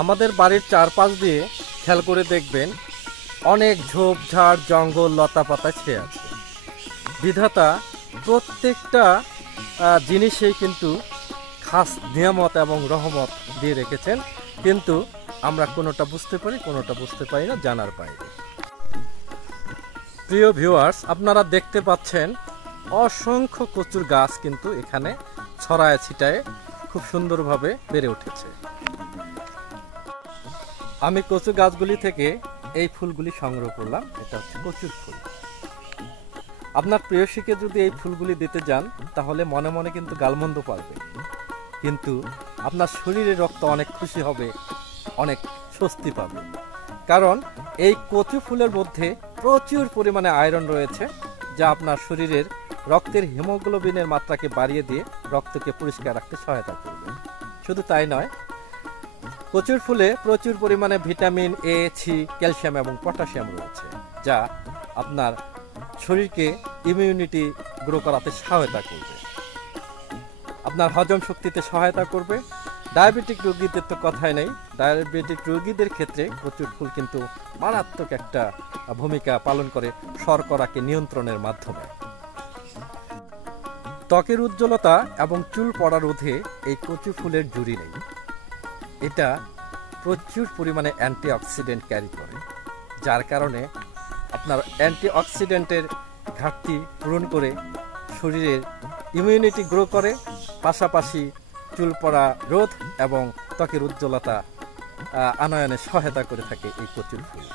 আমাদের বাড়ির চারপাশ দিয়ে খেয়াল করে দেখবেন অনেক ঝোপঝাড় জঙ্গল লতাপাতা ছেয়ে আছে। বিধাতা প্রত্যেকটা জিনিসেই কিন্তু খাস নিয়ামত এবং রহমত দিয়ে রেখেছেন, কিন্তু আমরা কোনোটা বুঝতে পারি কোনোটা বুঝতে পারি না, জানার বাইরে। প্রিয় ভিউয়ার্স, আপনারা দেখতে পাচ্ছেন অসংখ্য কচুর গাছ কিন্তু এখানে ছড়ায় ছিটায় খুব সুন্দরভাবে বেড়ে উঠেছে। আমি কচু গাছগুলি থেকে এই ফুলগুলি সংগ্রহ করলাম। এটা হচ্ছে কচুর ফুল। আপনার প্রেয়সীকে যদি এই ফুলগুলি দিতে যান তাহলে মনে মনে কিন্তু গালমন্দ পারবে, কিন্তু আপনার শরীরের রক্ত অনেক খুশি হবে, অনেক স্বস্তি পাবে। কারণ এই কচু ফুলের মধ্যে প্রচুর পরিমাণে আয়রন রয়েছে, যা আপনার শরীরের রক্তের হিমোগ্লোবিনের মাত্রাকে বাড়িয়ে দিয়ে রক্তকে পরিষ্কার রাখতে সহায়তা করবে। শুধু তাই নয়, কচুর ফুলে প্রচুর পরিমাণে ভিটামিন এ, সি, ক্যালসিয়াম এবং পটাশিয়াম রয়েছে, যা আপনার শরীরকে ইমিউনিটি গ্রো করাতে সহায়তা করবে, আপনার হজম শক্তিতে সহায়তা করবে। ডায়াবেটিক রোগীদের তো কথাই নেই, ডায়াবেটিক রোগীদের ক্ষেত্রে কচুর ফুল কিন্তু মারাত্মক একটা ভূমিকা পালন করে শর্করাকে নিয়ন্ত্রণের মাধ্যমে। ত্বকের উজ্জ্বলতা এবং চুল পড়া রোধে এই কচু ফুলের জুড়ি নেই। এটা প্রচুর পরিমাণে অ্যান্টিঅক্সিডেন্ট ক্যারি করে, যার কারণে আপনার অ্যান্টিঅক্সিডেন্টের ঘাটতি পূরণ করে শরীরের ইমিউনিটি গ্রো করে, পাশাপাশি চুল পড়া রোধ এবং ত্বকের উজ্জ্বলতা আনয়নে সহায়তা করে থাকে এই কচুর ফুল।